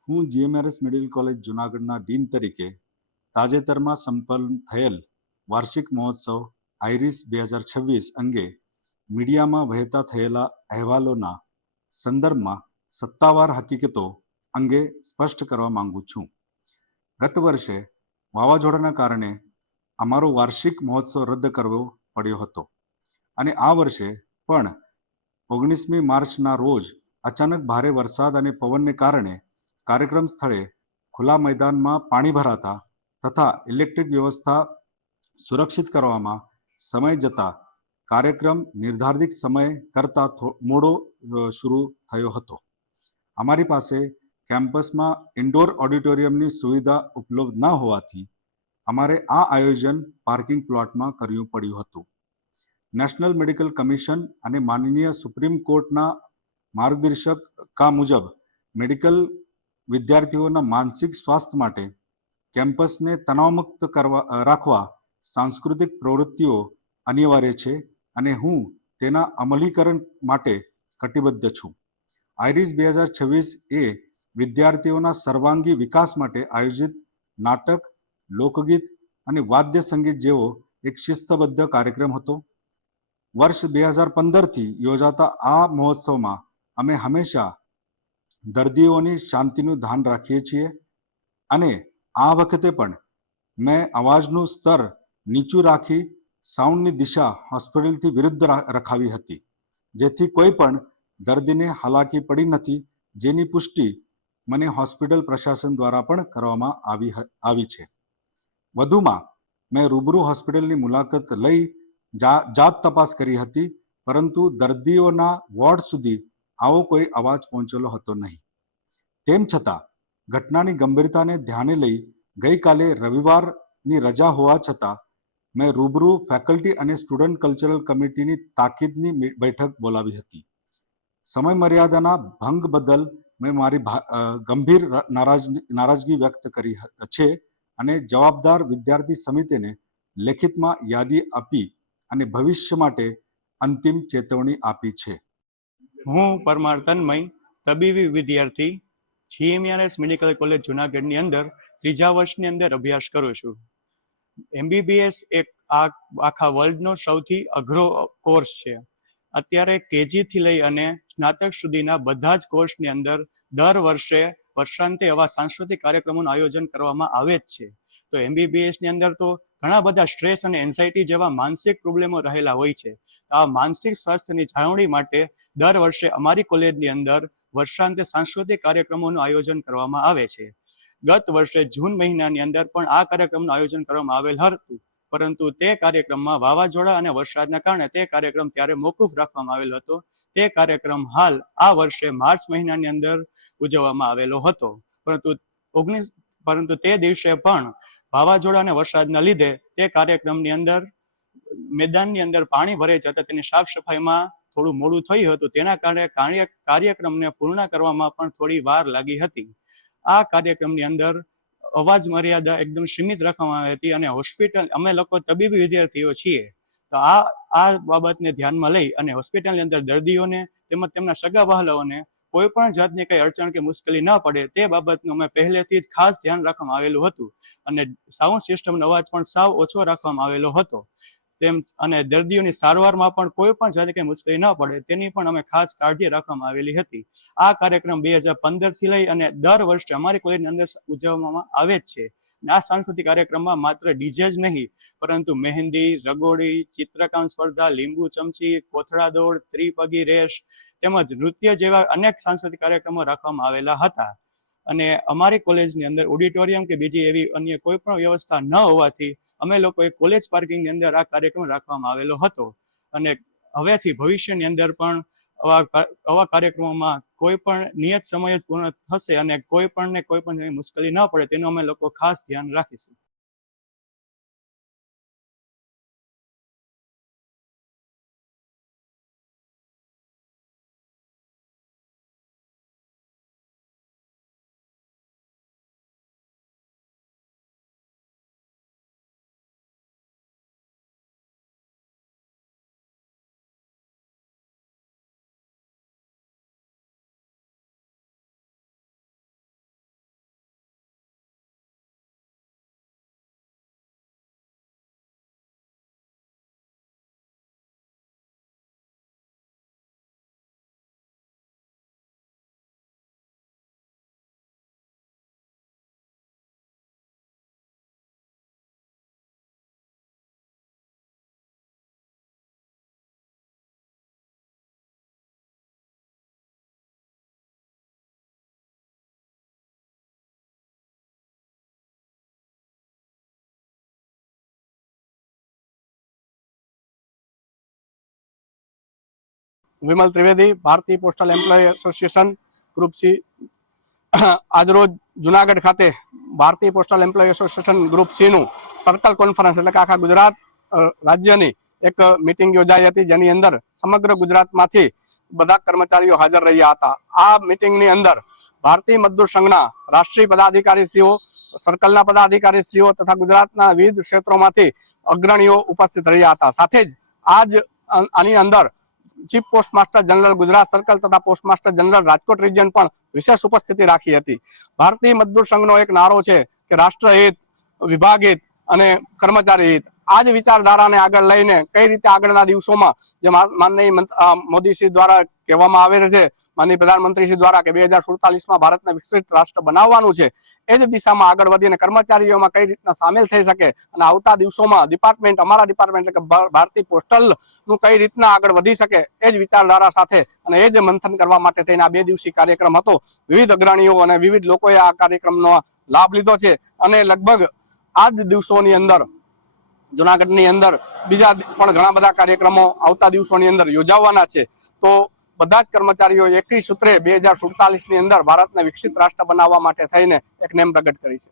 હું જીએમઆરએસ મેડિકલ કોલેજ જુનાગઢના ડીન તરીકે તાજેતરમાં સંપન્ન થયેલ વાર્ષિક મહોત્સવ આઈરિસ 2026 અંગે મીડિયામાં વહેતા થયેલા અહેવાલોના સંદર્ભમાં સત્તાવાર હકીકતો અંગે સ્પષ્ટ કરવા માંગુ છું. ગત વર્ષે વાવાઝોડાના કારણે અમારો વાર્ષિક મહોત્સવ રદ કરવો પડ્યો હતો અને આ વર્ષે પણ 19મી માર્ચના રોજ અચાનક ભારે વરસાદ અને પવનને કારણે કાર્યક્રમ સ્થળે ખુલ્લા મેદાનમાં પાણી ભરાતા તથા ઇલેક્ટ્રિક વ્યવસ્થા સુરક્ષિત કરવામાં સમય જતા કાર્યક્રમ નિર્ધારિત સમય કરતાં મોડો શરૂ થયો હતો. અમારી પાસે કેમ્પસમાં ઇન્ડોર ઓડિટોરિયમની સુવિધા ઉપલબ્ધ ન હોવાથી અમારે આ આયોજન પાર્કિંગ પ્લોટમાં કરવું પડ્યું હતું. નેશનલ મેડિકલ કમિશન અને માનનીય સુપ્રીમ કોર્ટના માર્ગદર્શિકા મુજબ મેડિકલ વિદ્યાર્થીઓના માનસિક સ્વાસ્થ્ય માટે કેમ્પસને તણાવમુક્ત રાખવા સાંસ્કૃતિક પ્રવૃત્તિઓ અનિવાર્ય છે અને હું તેના અમલીકરણ માટે કટિબદ્ધ છું. આઈરિસ 2026 એ વિદ્યાર્થીઓના સર્વાંગી વિકાસ માટે આયોજિત નાટક, લોકગીત અને વાદ્ય સંગીત જેવો એક શિસ્તબદ્ધ કાર્યક્રમ હતો. વર્ષ 2015થી યોજાતા આ મહોત્સવમાં અમે હંમેશા દર્દીઓની શાંતિનું ધ્યાન રાખીએ છીએ અને આ વખતે પણ મેં અવાજનું સ્તર નીચું રાખી સાઉન્ડની દિશા હોસ્પિટલથી વિરુદ્ધ રખાવી હતી, જેથી કોઈ પણ દર્દીને હાલાકી પડી નથી, જેની પુષ્ટિ મને હોસ્પિટલ પ્રશાસન દ્વારા પણ કરવામાં આવી છે. વધુમાં મેં રૂબરૂ હોસ્પિટલની મુલાકાત લઈ જાત તપાસ કરી હતી, પરંતુ દર્દીઓના વોર્ડ સુધી આવો કોઈ અવાજ પહોંચેલો હતો નહીં. તેમ છતાં ઘટનાની ગંભીરતાને ધ્યાને લઈ ગઈકાલે રવિવારની રજા હોવા છતાં મેં રૂબરૂ ફેકલ્ટી અને સ્ટુડન્ટ કલ્ચરલ કમિટીની તાકીદની બેઠક બોલાવી હતી. સમય મર્યાદાના ભંગ બદલ મેં મારી ગંભીર નારાજગી વ્યક્ત કરી છે અને જવાબદાર વિદ્યાર્થી સમિતિને લેખિતમાં યાદી આપી અને ભવિષ્ય માટે અંતિમ ચેતવણી આપી છે. હું પરમાર તન્મય, તબીબી વિદ્યાર્થી, જીએમઆરએસ મેડિકલ કોલેજ જુનાગઢની અંદર 3જા વર્ષની અંદર અભ્યાસ કરું છું. એમબીબીએસ એક આખા વર્લ્ડનો સૌથી અઘરો કોર્સ છે. અત્યારે કેજીથી લઈ અને સ્નાતક સુધીના બધા જ કોર્સની અંદર દર વર્ષે વર્ષાંતે આવા સાંસ્કૃતિક કાર્યક્રમોનું આયોજન કરવામાં આવે જ છે. તો એમબીબીએસની અંદર તો ઘણા બધા સ્ટ્રેસ અને એન્ઝાયટી જેવા માનસિક પ્રોબ્લેમો રહેલા હોય છે. આ માનસિક સ્વાસ્થ્યની જાળવણી માટે દર વર્ષે અમારી કોલેજની અંદર વર્ષાંતે સાંસ્કૃતિક કાર્યક્રમોનું આયોજન કરવામાં આવે છે. ગત વર્ષે જૂન મહિનાની અંદર પણ આ કાર્યક્રમનું આયોજન કરવામાં આવેલ હતું, પરંતુ તે કાર્યક્રમમાં વાવાઝોડા અને વરસાદના કારણે તે કાર્યક્રમ ત્યારે મોકૂફ રાખવામાં આવેલો હતો. તે કાર્યક્રમ હાલ આ વર્ષે માર્ચ મહિનાની અંદર ઉજવવામાં આવેલો હતો, પરંતુ તે દિવસે પણ વાવાઝોડા અને વરસાદના લીધે તે કાર્યક્રમની અંદર મેદાનની અંદર પાણી ભરાઈ જતા તેની સાફ સફાઈમાં થોડું મોડું થયું હતું. તેના કારણે કાર્યક્રમને પૂર્ણ કરવામાં પણ થોડી વાર લાગી હતી. આ કાર્યક્રમની અંદર અવાજ મર્યાદા એકદમ સીમિત રાખવામાં આવી હતી અને હોસ્પિટલ, અમે લોકો તબીબી વિદ્યાર્થીઓ છીએ, તો આ બાબતને ધ્યાનમાં લઈ અને હોસ્પિટલની અંદર દર્દીઓને તેમજ તેમના સગા વહાલાઓને કોઈ પણ જાતની કઈ અડચણ કે મુશ્કેલી ન પડે તે બાબતનું અમે પહેલેથી જ ખાસ ધ્યાન રાખવામાં આવેલું હતું અને સાઉન્ડ સિસ્ટમનો અવાજ પણ સાવ ઓછો રાખવામાં આવેલો હતો. અને દર્દીઓની સારવારમાં પણ કોઈ પણ જાતની કઈ મુશ્કેલી ન પડે તેની પણ અમે ખાસ કાળજી રાખવામાં આવેલી હતી. આ કાર્યક્રમ 2015 થી લઈ અને દર વર્ષે અમારી કોલેજની અંદર ઉજવવામાં આવે જ છે. આ સાંસ્કૃતિક કાર્યક્રમમાં માત્ર ડીજે જ નહીં, પરંતુ મહેંદી, રંગોળી, ચિત્રકામ સ્પર્ધા, લીંબુ ચમચી, કોથળા દોડ, ત્રિપગી રેસ તેમજ નૃત્ય જેવા અનેક સાંસ્કૃતિક કાર્યક્રમો રાખવામાં આવેલા હતા. અને અમારી કોલેજની અંદર ઓડિટોરિયમ કે બીજી એવી અન્ય કોઈ પણ વ્યવસ્થા ન હોવાથી અમે લોકોએ કોલેજ પાર્કિંગની અંદર આ કાર્યક્રમ રાખવામાં આવેલો હતો. અને હવેથી ભવિષ્યની અંદર પણ આવા કાર્યક્રમોમાં કોઈ પણ નિયત સમય જ પૂર્ણ થશે અને કોઈ પણ મુશ્કેલી ન પડે તેનું અમે લોકો ખાસ ધ્યાન રાખીશું. Vimal Trivedi, Bharatiya postal employ association group C. આજરોજ જુનાગઢ ખાતે Bharatiya postal employ association group C નું સર્કલ કોન્ફરન્સ એટલે કે આખા ગુજરાત રાજ્યની એક મીટિંગ યોજાઈ હતી, જેની અંદર સમગ્ર ગુજરાતમાંથી બધા કર્મચારીઓ હાજર રહ્યા હતા. આ મીટિંગની અંદર ભારતીય મજદૂર સંઘના રાષ્ટ્રીય પદાધિકારીશ્રીઓ, સર્કલના પદાધિકારીશ્રીઓ તથા ગુજરાતના વિવિધ ક્ષેત્રોમાંથી અગ્રણીઓ ઉપસ્થિત રહ્યા હતા. સાથે જ આની અંદર chief postmaster general Gujarat circle તથા postmaster general Rajkot region પણ વિશેષ ઉપસ્થિતિ રાખી હતી. ભારતીય મજદૂર સંઘનો એક નારો છે કે રાષ્ટ્રહિત, વિભાગ હિત અને કર્મચારી હિત. આ જ વિચારધારાને આગળ લઈને કઈ રીતે આગળના દિવસોમાં જે માનનીય મોદીશ્રી દ્વારા કહેવામાં આવે છે, માનનીય પ્રધાનમંત્રીશ્રી દ્વારા કે 2047માં ભારતને વિકસિત રાષ્ટ્ર બનાવવાનું છે, એ જ દિશામાં આગળ વધીને કર્મચારીઓમાં કઈ રીતના સામેલ થઈ શકે અને આવતા દિવસોમાં અમારા ડિપાર્ટમેન્ટ એટલે કે ભારતીય પોસ્ટલનું કઈ રીતના આગળ વધી શકે એ જ વિચારધારા સાથે અને એ જ મંથન કરવા માટે થઈને આ 2 દિવસીય કાર્યક્રમ હતો. વિવિધ અગ્રણીઓ અને વિવિધ લોકોએ આ કાર્યક્રમનો લાભ લીધો છે અને લગભગ આ જ દિવસોની અંદર જુનાગઢની અંદર બીજા પણ ઘણા બધા કાર્યક્રમો આવતા દિવસોની અંદર યોજાવાના છે. તો બધા જ કર્મચારીઓ એકથી સૂત્રે 2047ની અંદર ભારતને વિકસિત રાષ્ટ્ર બનાવવા માટે થઈને એક નેમ પ્રગટ કરી છે.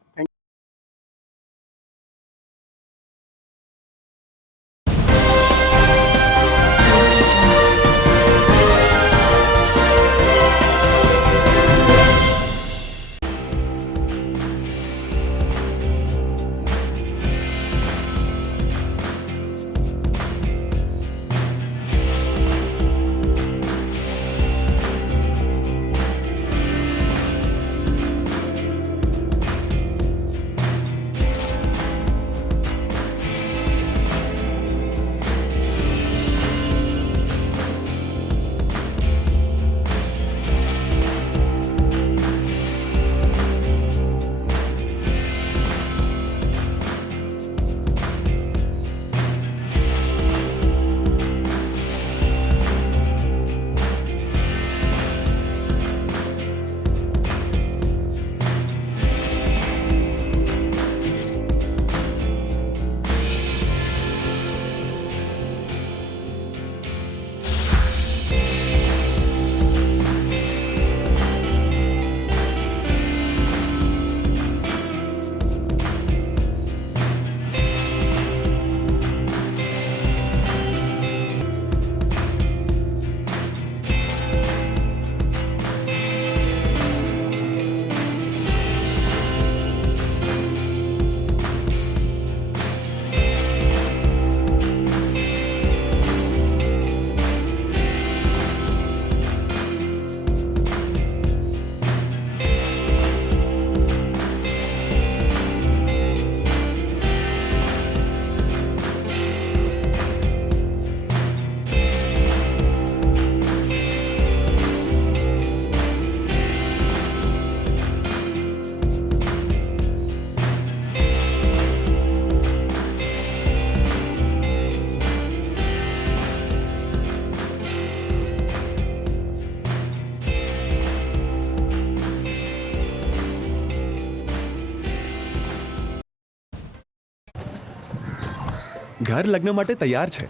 ઘર લગ્ન માટે તૈયાર છે,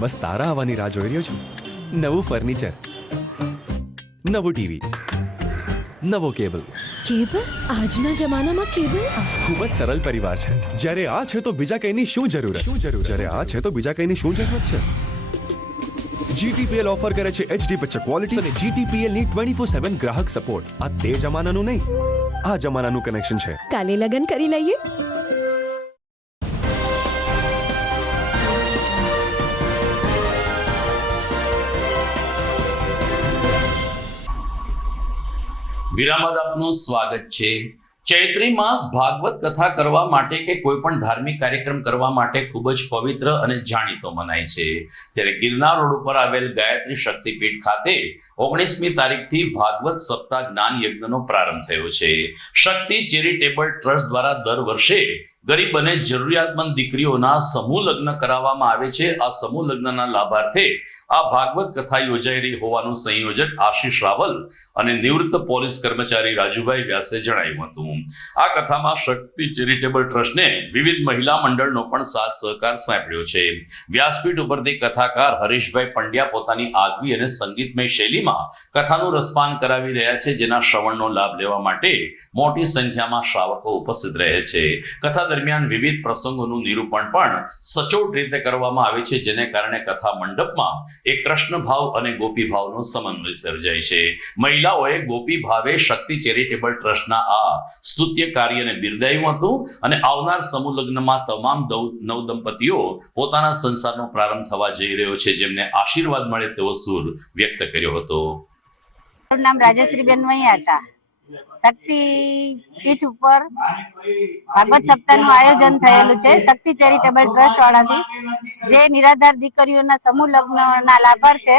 બસ તારા આવવાની રાહ જોઈ રહ્યો છું. નવું ફર્નિચર, નવું ટીવી, નવો કેબલ. કેબલ? આજના જમાનામાં કેબલ? ખૂબ જ સરળ પરિવાર છે. જ્યારે આ છે તો બીજા કઈની શું જરૂર? જ્યારે આ છે તો બીજા કઈની શું જરૂરત છે? GTPL ઓફર કરે છે HD પિક્ચર ક્વોલિટી અને GTPL ની 24/7 ગ્રાહક સપોર્ટ. આ તે જમાનાનું નહીં, આ જમાનાનું કનેક્શન છે. કાલે લગન કરી લઈએ. વિરામ બાદ આપનું સ્વાગત છે. ચૈત્રી માસ ભાગવત કથા કરવા માટે કે કોઈ પણ ધાર્મિક કાર્યક્રમ કરવા માટે ખૂબ જ પવિત્ર અને જાણીતો મનાય છે. ત્યારે ગિરનાર રોડ ઉપર આવેલ ગાયત્રી શક્તિપીઠ ખાતે 19મી તારીખથી ભાગવત સપ્તાહ જ્ઞાન યજ્ઞનો પ્રારંભ થયો છે. શક્તિ ચેરિટેબલ ટ્રસ્ટ દ્વારા દર વર્ષે ગરીબ અને જરૂરિયાતમંદ દીકરીઓના સમૂહ લગ્ન કરાવવામાં આવે છે. આ સમૂહ લગ્નના લાભાર્થે આ ભાગવત કથા યોજાઈ રહી હોવાનું સંયોજક આશીષ રાવલ અને નિવૃત્ત પોલીસ કર્મચારી રાજુભાઈ વ્યાસે જણાવ્યું હતું. આ કથામાં શક્તિ ચેરિટેબલ ટ્રસ્ટને વિવિધ મહિલા મંડળનો પણ સાથ સહકાર સાંપડ્યો છે. વ્યાસપીઠ ઉપરથી કથાકાર હરીશભાઈ પંડ્યા પોતાની આગવી અને સંગીતમય શૈલીમાં કથાનું રસપાન કરાવી રહ્યા છે, જેના શ્રવણનો લાભ લેવા માટે મોટી સંખ્યામાં શ્રાવકો ઉપસ્થિત રહે છે. કથા દરમિયાન વિવિધ પ્રસંગોનું નિરૂપણ પણ સચોટ રીતે કરવામાં આવે છે, જેને કારણે કથા મંડપમાં એક કૃષ્ણ ભાવ અને ગોપી ભાવનો સમન્વય સર્જાય છે. મહિલાઓએ ગોપી ભાવે શક્તિ ચેરિટેબલ ટ્રસ્ટના આ સ્તુત્ય કાર્યને બિરદાવ્યું હતું અને આવનાર સમૂહ લગ્નમાં તમામ નવદંપતીઓ પોતાના સંસારનો પ્રારંભ થવા જઈ રહ્યો છે, જેમને આશીર્વાદ મળે તેવો સૂર વ્યક્ત કર્યો હતો. મારું નામ રાજેશ્રીબેન વૈયાટા. શક્તિ પીઠ ઉપર ભાગવત સપ્તાહનું આયોજન થયેલું છે શક્તિ ચેરિટેબલ ટ્રસ્ટ વાળાથી, જે નિરાધાર દીકરીઓના સમૂહ લગ્નના લાભાર્થે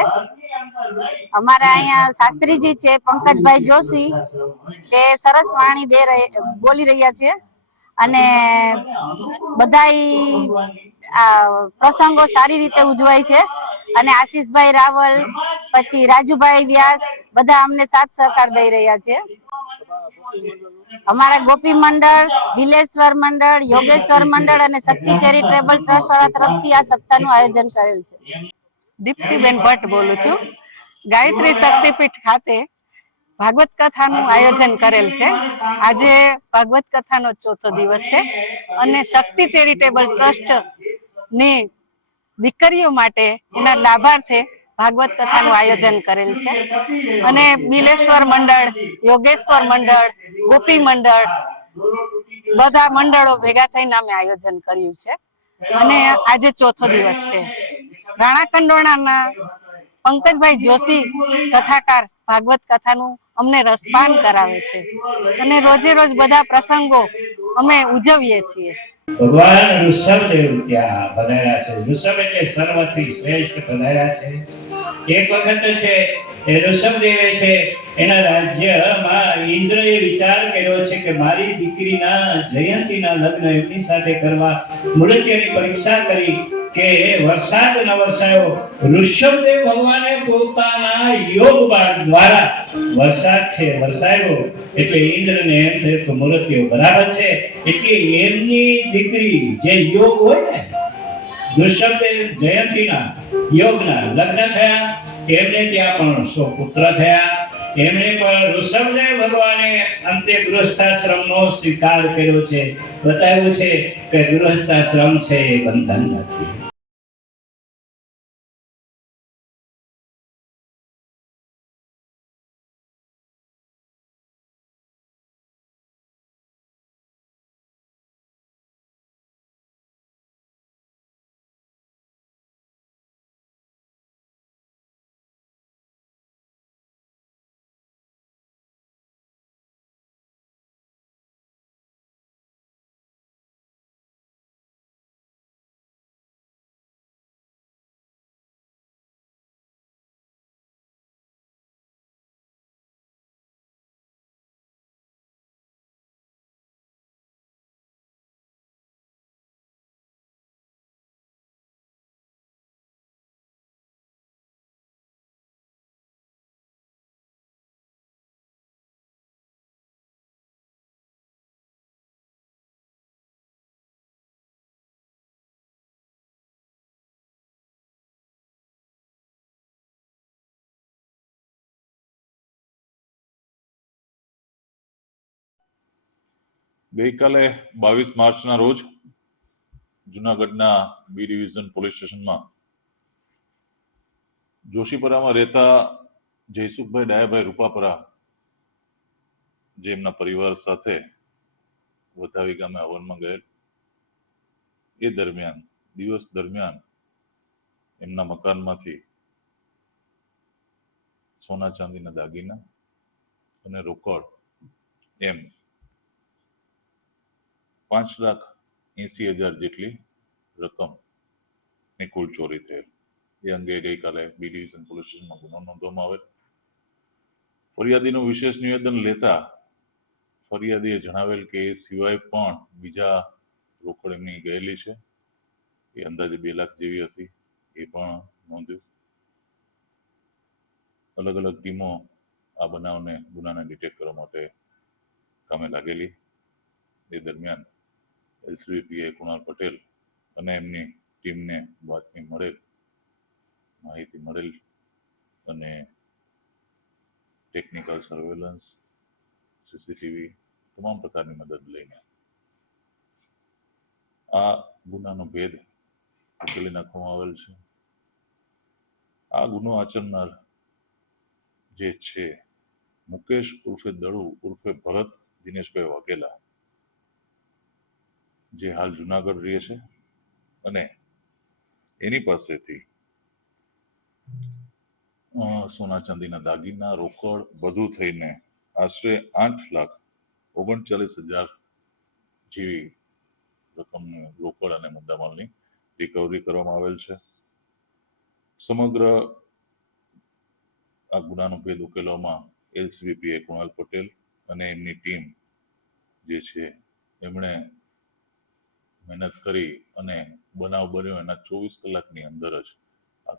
અમારા અહીંયા શાસ્ત્રીજી છે પંકજભાઈ જોશી, તે સરસ વાણી બોલી રહ્યા છે અને બધાય પ્રસંગો સારી રીતે ઉજવાય છે. અને આશીષભાઈ રાવલ, પછી રાજુભાઈ વ્યાસ, બધા અમને સાથ સહકાર દઈ રહ્યા છે. અમારા ગોપી મંડળ, બિલેશ્વર મંડળ, યોગેશ્વર મંડળ અને શક્તિ ચેરિટેબલ ટ્રસ્ટ વાળા તરફથી આ સપ્તાહનું આયોજન કરેલ છે. દીપ્તિબેન ભટ્ટ બોલું છું. ગાયત્રી શક્તિપીઠ ખાતે ભાગવત કથાનું આયોજન કરેલ છે. આજે ભાગવત કથાનો ચોથો દિવસ છે અને શક્તિ ચેરિટેબલ ટ્રસ્ટ ની દીકરીઓ માટે એના લાભાર્થે ભાગવત કથાનું આયોજન કરેલ છે અને બિલેશ્વર મંડળ, યોગેશ્વર મંડળ, ગોપી મંડળ, બધા મંડળો ભેગા થઈને અમે આયોજન કર્યું છે અને આજે ચોથો દિવસ છે. રાણા કંડોણાના પંકજભાઈ જોશી કથાકાર ભાગવત કથાનું અમને રસપાન કરાવે છે અને રોજે રોજ બધા પ્રસંગો અમે ઉજવીએ છીએ. ભગવાન ઋષભદેવ ત્યાં પધાર્યા છે. ઋષભ એટલે સર્વથી શ્રેષ્ઠ પધાર્યા છે. એક વખત છે એ ઋષભદેવે છે એના રાજ્યમાં ઇન્દ્રએ વિચાર કર્યો છે કે મારી દીકરીના જયંતીના લગ્ન એમની સાથે કરવા મૃત્યુની પરીક્ષા કરી કે વરસાદ ન વરસાયો. ઋષભદેવ ભગવાને પોતાના યોગ દ્વારા વરસાદ છે વરસાયો એટલે ઇન્દ્રને એમ થયું કે મૃત્યુ બરાબર છે, એટલે એમની દીકરી જે યોગ હોય ને, ઋષભદેવ જયંતીના યોગના લગ્ન થયા, એમને ત્યાં પણ 100 પુત્ર થયા. એમણે પણ ઋષભદેવ ભગવાને અંતે ગૃહસ્થાશ્રમનો સ્વીકાર કર્યો છે. બતાવ્યું છે કે ગૃહસ્થાશ્રમ છે એ બંધન નથી. ગઈકાલે 22 માર્ચના રોજ જુનાગઢના બી ડિવિઝન પોલીસ સ્ટેશનમાં જોશીપરામાં રહેતા જયસુખભાઈ ડાયાભાઈ રૂપાપરા જે એમના પરિવાર સાથે વધાવી ગામે હવનમાં ગયેલ, એ દરમિયાન દિવસ દરમિયાન એમના મકાનમાંથી સોના ચાંદીના દાગીના અને રોકડ એમ 5,80,000 જેટલી રકમની કુલ ચોરી થયેલ. એ અંગે ગઈકાલે બી ડિવિઝન પોલીસ સ્ટેશનમાં ગુનો નોંધવામાં આવેલ. ફરિયાદીનું વિશેષ નિવેદન લેતા ફરિયાદીએ જણાવેલ કે એ સિવાય પણ બીજા રોકડ એમની ગયેલી છે, એ અંદાજે 2 લાખ જેવી હતી, એ પણ નોંધ્યું. અલગ અલગ ટીમો આ બનાવને ગુનાને ડિટેક્ટ કરવા માટે કામે લાગેલી. એ દરમિયાન એલસીબી કુણાલ પટેલ અને એમની ટીમને માહિતી મળેલ અને ટેકનિકલ સર્વેલન્સ, સીસીટીવી તમામ પ્રકારની મદદ લઈને આ ગુનાનો ભેદ ઉકેલી નાખવામાં આવેલ છે. આ ગુનો આચરનાર જે છે મુકેશ ઉર્ફે દળુ ઉર્ફે ભરત દિનેશભાઈ વાઘેલા, જે હાલ જુનાગઢ રહે છે, અને એની પાસેથી સોના ચાંદીના દાગીના, રોકડ બધું થઈને આશરે 8,39,000 જેવી રકમની રોકડ અને મુદ્દામાલની રિકવરી કરવામાં આવેલ છે. સમગ્ર આ ગુનાનો ભેદ ઉકેલવામાં એલસીબી કુણાલ પટેલ અને એમની ટીમ જે છે એમણે મહેનત કરી અને બનાવ બન્યો એના 24 કલાકની અંદર જ આ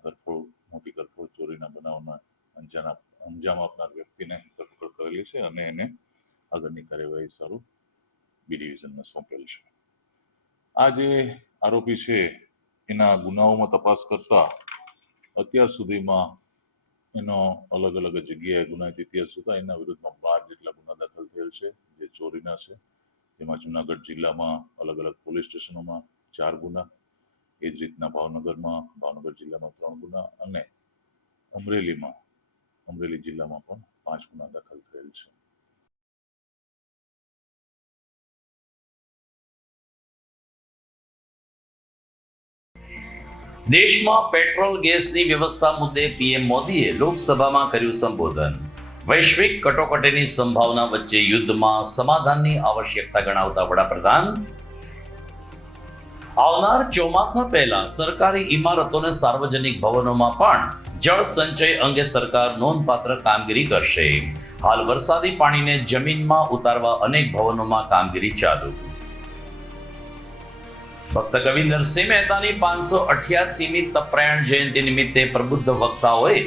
મોટી કરફોડ ચોરીના બનાવના અંજામ આપનાર વ્યક્તિને ધરપકડ કરેલી છે અને એને આગળની કાર્યવાહી સારું બી ડિવિઝનને સોંપેલ છે. આ જે આરોપી છે એના ગુનાઓમાં તપાસ કરતા અત્યાર સુધીમાં એનો અલગ અલગ જગ્યાએ ગુનાહિત ઇતિહાસ જોતા એના વિરુદ્ધમાં 12 જેટલા ગુના દાખલ થયેલ છે, જે ચોરીના છે. જેમાં જુનાગઢ જિલ્લામાં અલગ અલગ પોલીસ સ્ટેશનોમાં 4 ગુના, એ જ રીતના ભાવનગર જિલ્લામાં 3 ગુના અને અમરેલી જિલ્લામાં પણ 5 ગુના દાખલ થયેલ છે. દેશમાં પેટ્રોલ ગેસની વ્યવસ્થા મુદ્દે પીએમ મોદીએ લોકસભામાં કર્યું સંબોધન. વૈશ્વિક કટોકટીની સંભાવના વચ્ચે યુદ્ધમાં સમાધાનની આવશ્યકતા ગણાવતા વડાપ્રધાન, આવનાર ચોમાસા પહેલા સરકારી ઇમારતો અને સાર્વજનિક ભવનોમાં પણ જળ સંચય અંગે સરકાર નોંધપાત્ર કામગીરી કરશે. હાલ વરસાદી પાણીને જમીનમાં ઉતારવા અનેક ભવનોમાં કામગીરી ચાલુ. ભક્ત કવિ નરસિંહ મહેતાની 588મી તપપ્રયાણ જયંતિ નિમિત્તે પ્રબુદ્ધ વક્તાઓએ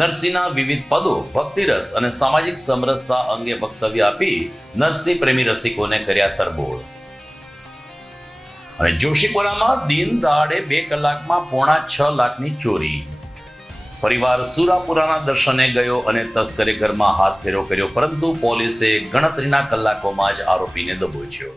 નરસિંહના વિવિધ પદો, ભક્તિરસ અને સામાજિક સમરસતા અંગે વક્તવ્ય આપી નરસિંહ પ્રેમી રસિકોને કર્યા તરબોળ. અને જોશીપુરામાં દિન દહાડે 2 કલાકમાં 6.5 લાખની ચોરી. પરિવાર સુરાપુરાના દર્શને ગયો અને તસ્કરે ઘરમાં હાથ ફેરો કર્યો, પરંતુ પોલીસે ગણતરીના કલાકોમાં જ આરોપીને દબોચ્યો.